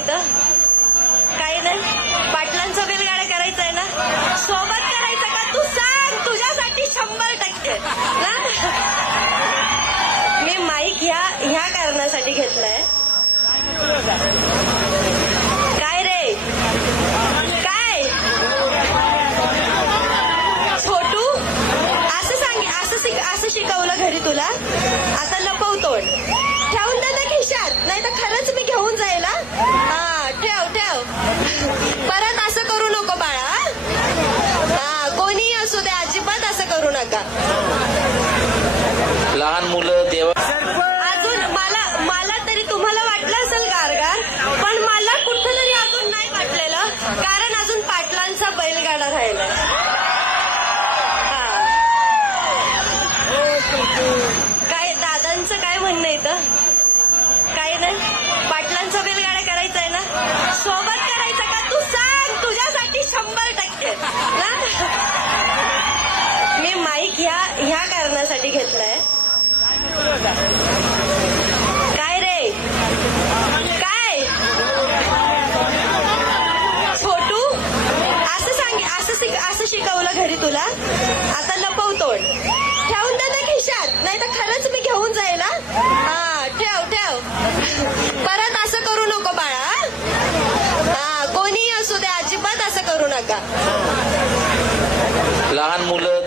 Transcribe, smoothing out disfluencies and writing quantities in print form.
इथं? काही नाही. पाटलांचा बैलगाडा करायचा आहे ना? सोबत करायचं का? तू सांग, तुझ्यासाठी 100% ना. मी माईक ह्या कारणासाठी घेतलाय. काय रे काय छोटू, असं शिकवलं घरी तुला? आता लपवतोड ठेवून दे ना खिशात, नाही तर खरंच मी घेऊन जाईल. हा ठेव ठेव, परत असं करू नको बाळा. हा कोणी असू दे, अजिबात असं करू नका. लहान मुलं देवा अजून मला तरी तुम्हाला वाटलं असेल गारगार, पण मला कुठं तरी अजून नाही वाटलेलं, कारण अजून पाटलांचा बैलगाडा राहिला. काय दादांचं काय म्हणणं इथं? काही नाही. पाटलांचा बैलगाडा करायचा आहे ना? सोबत करायचं का? तू सांग, तुझ्यासाठी 100% ना. मी माईक ह्या कारणासाठी घेतलाय. काय रे काय छोटू, असं शिकवलं घरी तुला? आता लपवतोड ठेवून दे ना खिशात, नाही तर खरंच मी घेऊन जाईल. हा ठेव ठेव, परत असं करू नको बाळा. हा कोणी असू दे, अजिबात असं करू नका. लहान मुलं